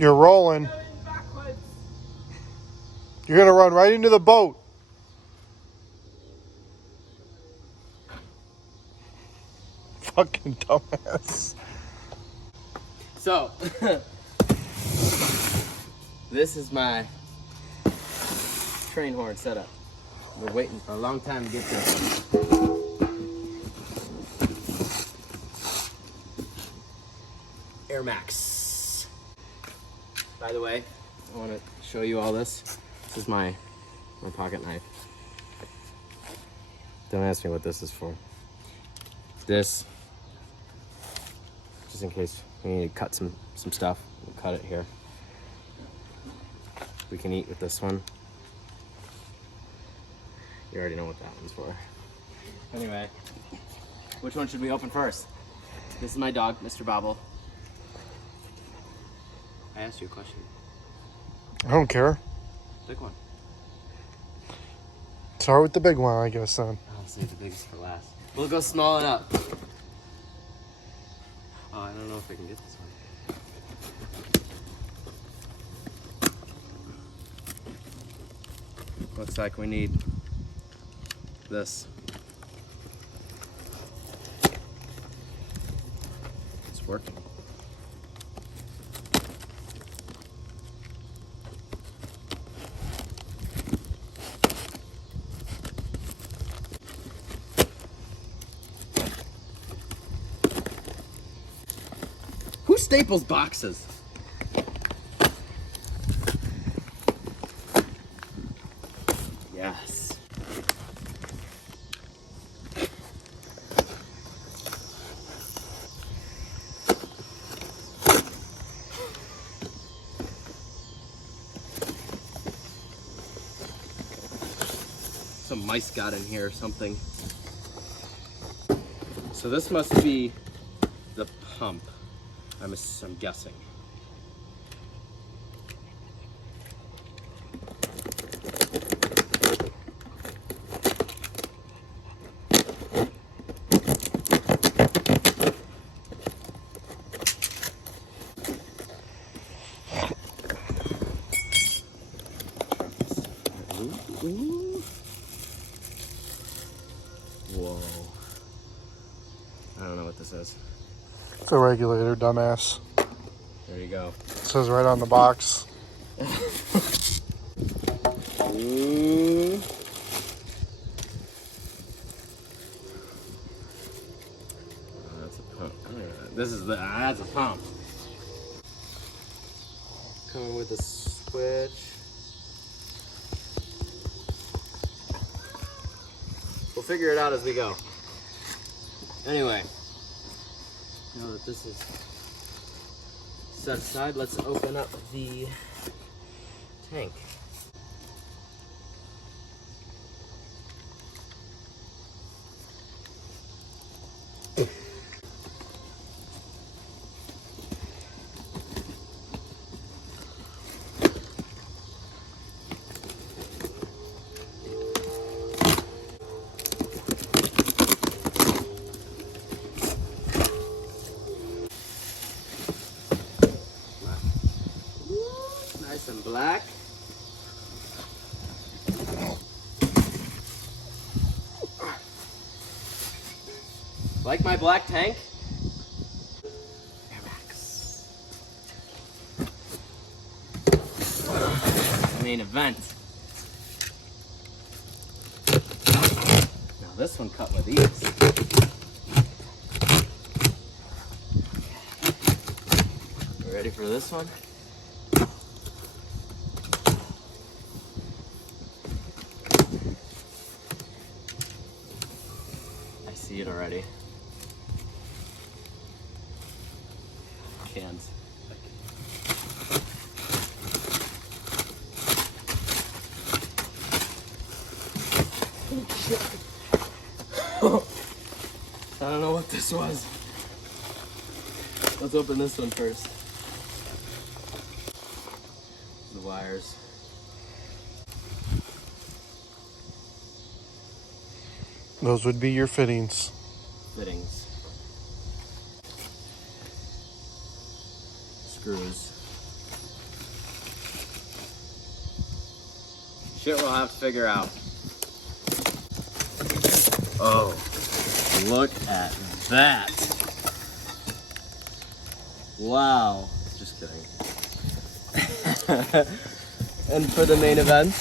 You're rolling. You're going to run right into the boat. Fucking dumbass. So, this is my train horn setup. We're waiting for a long time to get this. Air Max. By the way, I want to show you all this. This is my pocket knife. Don't ask me what this is for. This, just in case we need to cut some stuff, we'll cut it here. We can eat with this one. You already know what that one's for. Anyway, which one should we open first? This is my dog, Mr. Bobble. I asked you a question. I don't care. Big one. Start with the big one, I guess, then. I'll save the biggest for last. We'll go small and up. Oh, I don't know if I can get this one. Looks like we need this. It's working. Who staples boxes? Yes. Some mice got in here or something. So this must be the pump. I'm guessing. Ooh. Whoa. I don't know what this is. It's a regulator, dumbass. There you go. It says right on the box. Ooh. Oh, that's a pump. That's a pump. Coming with a switch. We'll figure it out as we go. Anyway, now that this is set aside, let's open up the tank. Nice and black. Like my black tank? Air Max. Main event. Now this one cut with ease. You ready for this one? I see it already. Cans. I don't know what this was. Let's open this one first. The wires. Those would be your fittings. Fittings. Screws. Shit we'll have to figure out. Oh, look at that. Wow. Just kidding. And for the main event.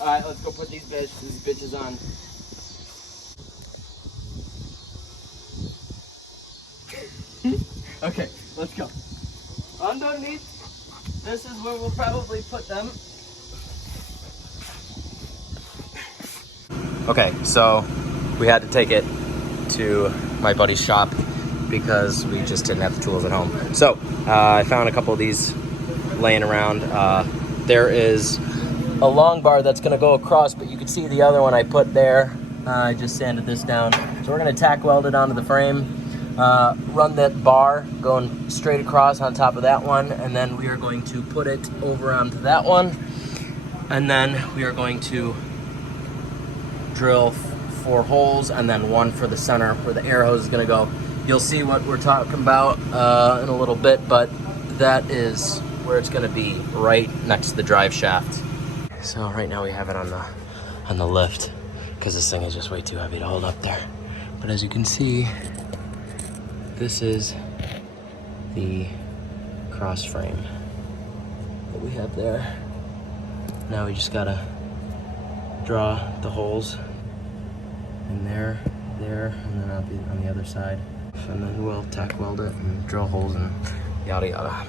Alright, let's go put these bitches on. Okay, let's go. Underneath, this is where we'll probably put them. Okay, so we had to take it to my buddy's shop because we just didn't have the tools at home. So I found a couple of these laying around. There is a long bar that's gonna go across, but you can see the other one I put there. I just sanded this down. So we're gonna tack weld it onto the frame. Run that bar going straight across on top of that one, and then we are going to put it over onto that one, and then we are going to drill 4 holes and then 1 for the center where the air hose is going to go. You'll see what we're talking about in a little bit, but that is where it's going to be, right next to the drive shaft. So right now we have it on the lift because this thing is just way too heavy to hold up there. But as you can see, this is the cross frame that we have there. Now we just gotta draw the holes in there, and then on the other side. And then we'll tack weld it and drill holes and yada yada.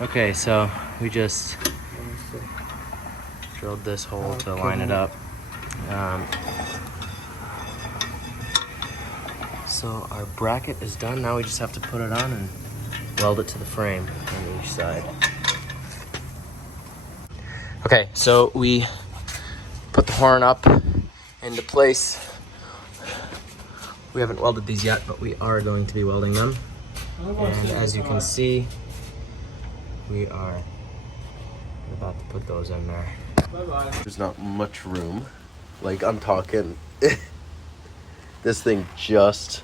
Okay, so we just drilled this hole to line it up. So our bracket is done. Now we just have to put it on and weld it to the frame on each side. Okay, so we put the horn up into place. We haven't welded these yet, but we are going to be welding them. And as you can see, we are about to put those in there. There's not much room. Like, I'm talking, this thing just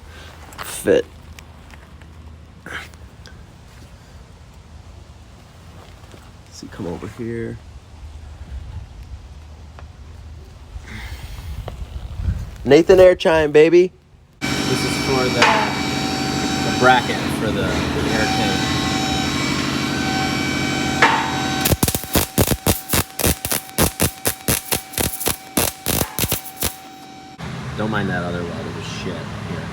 fit. See, come over here. Nathan Airchime, baby. This is for the bracket for the Airchime. Don't mind that other weld, it was shit here.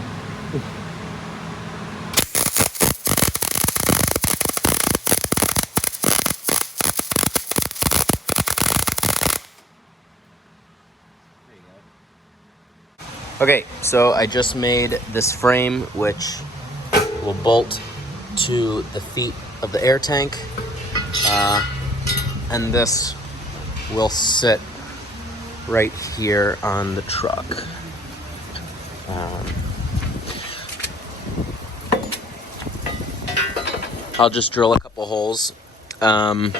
Okay, so I just made this frame which will bolt to the feet of the air tank, and this will sit right here on the truck. I'll just drill a couple holes, and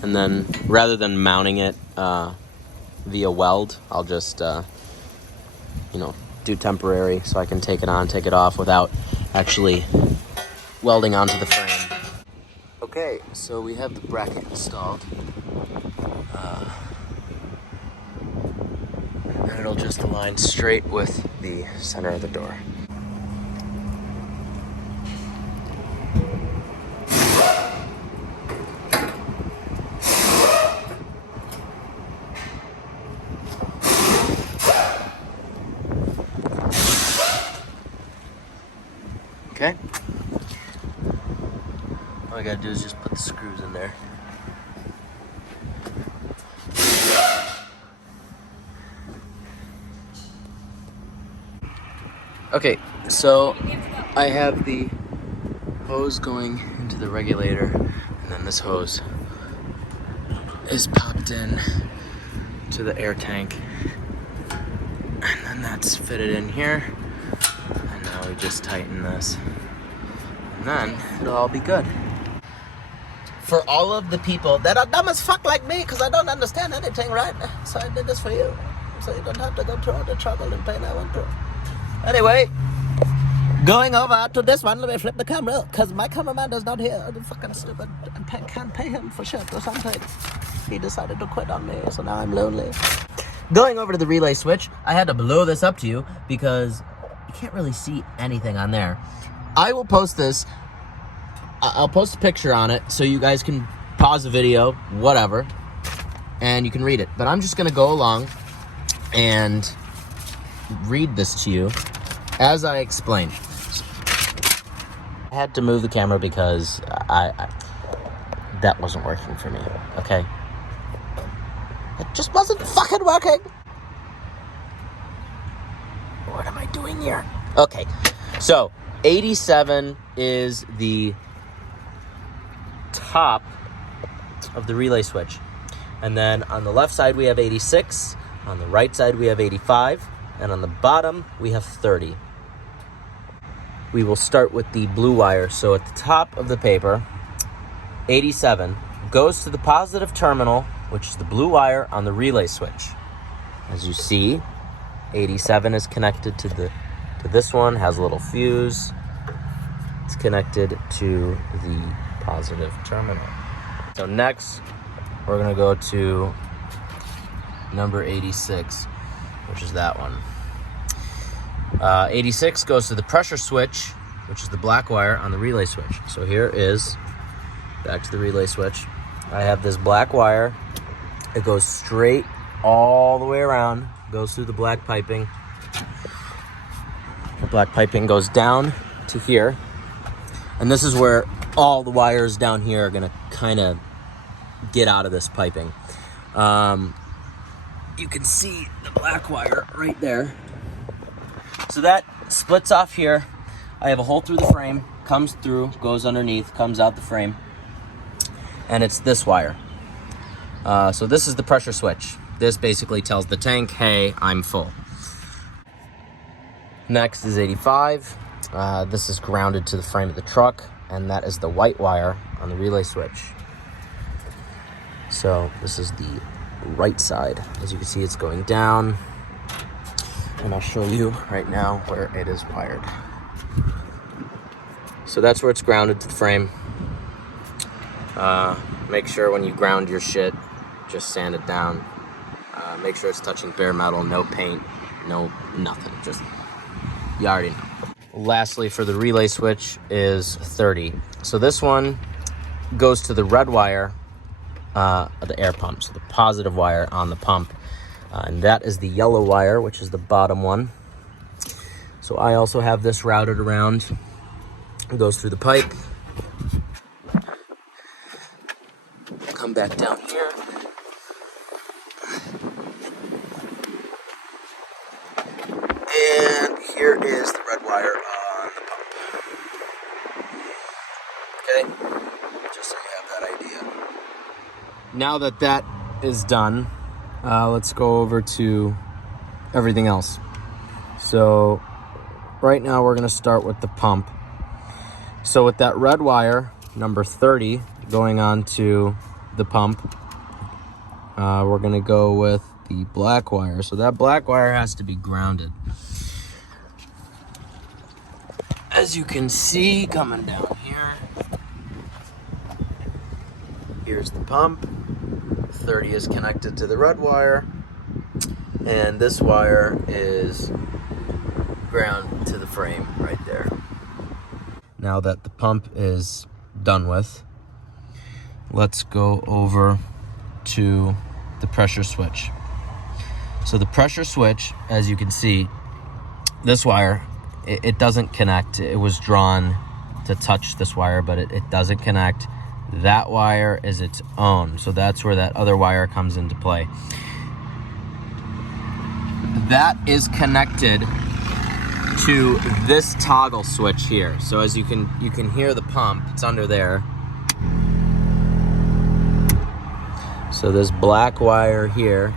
then rather than mounting it via weld, I'll just do temporary so I can take it on, take it off without actually welding onto the frame. Okay, so we have the bracket installed. And it'll just align straight with the center of the door. Okay. All I gotta do is just put the screws in there. Okay, so I have the hose going into the regulator, and then this hose is popped in to the air tank, and then that's fitted in here, and now Now we just tighten this. And then it'll all be good. For all of the people that are dumb as fuck like me, because I don't understand anything, right? So I did this for you. So you don't have to go through all the trouble and pain I went through. Anyway, going over to this one, let me flip the camera, because my cameraman is not here. I'm fucking stupid. I can't pay him for shit or something. He decided to quit on me, so now I'm lonely. Going over to the relay switch, I had to blow this up to you because you can't really see anything on there. I will post this. I'll post a picture on it so you guys can pause the video, whatever, and you can read it. But I'm just going to go along and read this to you as I explain. I had to move the camera because that wasn't working for me, okay? It just wasn't fucking working. What am I doing here? Okay, so 87 is the top of the relay switch. And then on the left side we have 86, on the right side we have 85, and on the bottom we have 30. We will start with the blue wire. So at the top of the paper, 87 goes to the positive terminal, which is the blue wire on the relay switch. As you see, 87 is connected to this one, has a little fuse. It's connected to the positive terminal. So next, we're gonna go to number 86, which is that one. 86 goes to the pressure switch, which is the black wire on the relay switch. So here is, back to the relay switch. I have this black wire. It goes straight all the way around, goes through the black piping. The black piping goes down to here. And this is where all the wires down here are gonna kind of get out of this piping. You can see the black wire right there. So that splits off here. I have a hole through the frame, comes through, goes underneath, comes out the frame. And it's this wire. So this is the pressure switch. This basically tells the tank, hey, I'm full. Next is 85. This is grounded to the frame of the truck, and that is the white wire on the relay switch. So this is the right side. As you can see, it's going down, and I'll show you right now where it is wired. So that's where it's grounded to the frame. Make sure when you ground your shit, just sand it down. Make sure it's touching bare metal, no paint, no nothing, just, you already know. Lastly, for the relay switch is 30. So this one goes to the red wire of the air pump, so the positive wire on the pump. And that is the yellow wire, which is the bottom one. So I also have this routed around. It goes through the pipe. Come back down here. And here is the red wire on the pump. Okay, just so you have that idea. Now that that is done, let's go over to everything else. So right now we're gonna start with the pump. So with that red wire, number 30, going on to the pump, we're gonna go with the black wire. So that black wire has to be grounded. As you can see, coming down here, here's the pump. 30 is connected to the red wire, and this wire is ground to the frame right there. Now that the pump is done with, let's go over to the pressure switch. So the pressure switch, as you can see, this wire, it doesn't connect. It was drawn to touch this wire, but it doesn't connect. That wire is its own. So that's where that other wire comes into play. That is connected to this toggle switch here. So as you can hear the pump, it's under there. So this black wire here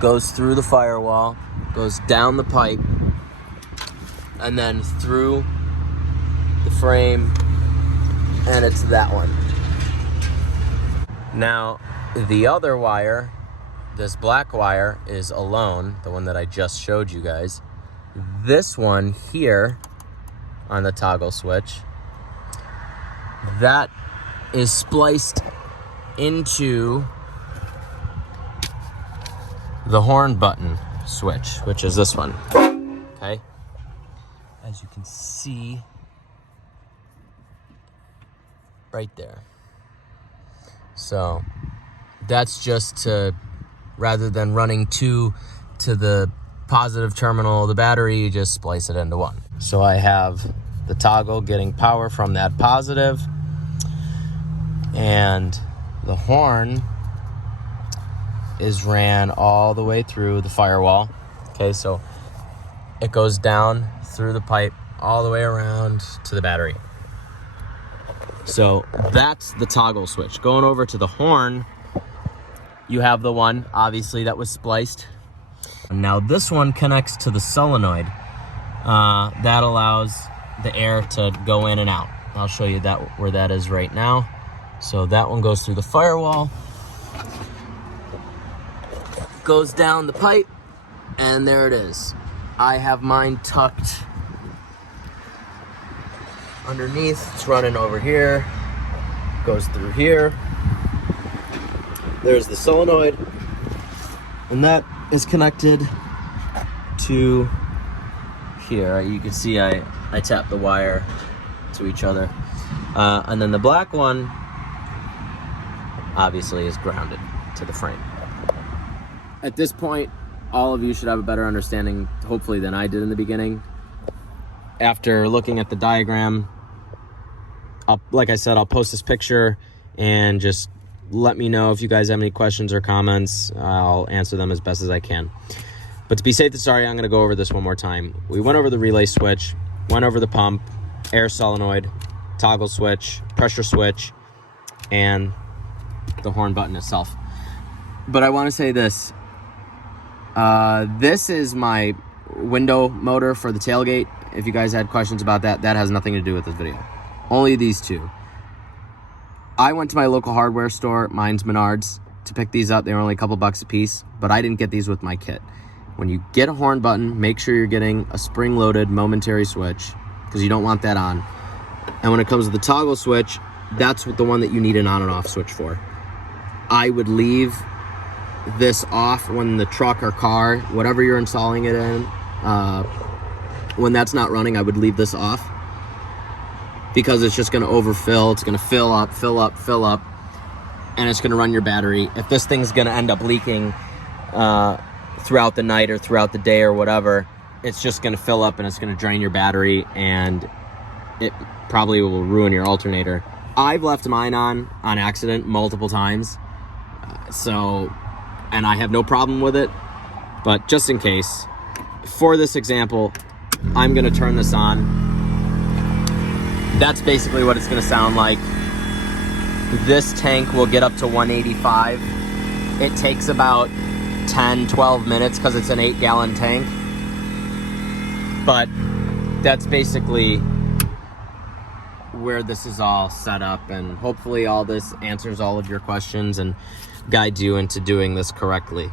goes through the firewall, goes down the pipe, and then through the frame, and it's that one. Now, the other wire, this black wire, is alone, the one that I just showed you guys. This one here on the toggle switch, that is spliced into the horn button switch, which is this one, okay? As you can see right there. So that's just to, rather than running two to the positive terminal of the battery, you just splice it into one. So I have the toggle getting power from that positive, and the horn is ran all the way through the firewall. Okay, so it goes down through the pipe all the way around to the battery. So that's the toggle switch. Going over to the horn, you have the one, obviously, that was spliced. Now this one connects to the solenoid. That allows the air to go in and out. I'll show you that where that is right now. So that one goes through the firewall, goes down the pipe, and there it is. I have mine tucked underneath. It's running over here, goes through here. There's the solenoid, and that is connected to here. You can see I tap the wire to each other. And then the black one obviously is grounded to the frame. At this point, all of you should have a better understanding, hopefully, than I did in the beginning. After looking at the diagram, like I said, I'll post this picture, and just let me know if you guys have any questions or comments. I'll answer them as best as I can. But to be safe than sorry, I'm going to go over this one more time. We went over the relay switch, went over the pump, air solenoid, toggle switch, pressure switch, and the horn button itself. But I want to say this. This is my window motor for the tailgate. If you guys had questions about that, that has nothing to do with this video. Only these two. I went to my local hardware store, mine's Menards, to pick these up. They were only a couple bucks a piece, but I didn't get these with my kit. When you get a horn button, make sure you're getting a spring-loaded momentary switch, because you don't want that on. And when it comes to the toggle switch, that's what the one that you need an on and off switch for. I would leave this off when the truck or car, whatever you're installing it in, when that's not running, I would leave this off, because it's just going to overfill. It's going to fill up, and it's going to run your battery. If this thing's going to end up leaking throughout the night or throughout the day or whatever, it's just going to fill up and it's going to drain your battery, and it probably will ruin your alternator. I've left mine on accident multiple times, and I have no problem with it, but just in case, for this example, I'm going to turn this on. That's basically what it's going to sound like. This tank will get up to 185. It takes about 10-12 minutes because it's an 8-gallon tank. But that's basically where this is all set up, and hopefully all this answers all of your questions and guides you into doing this correctly.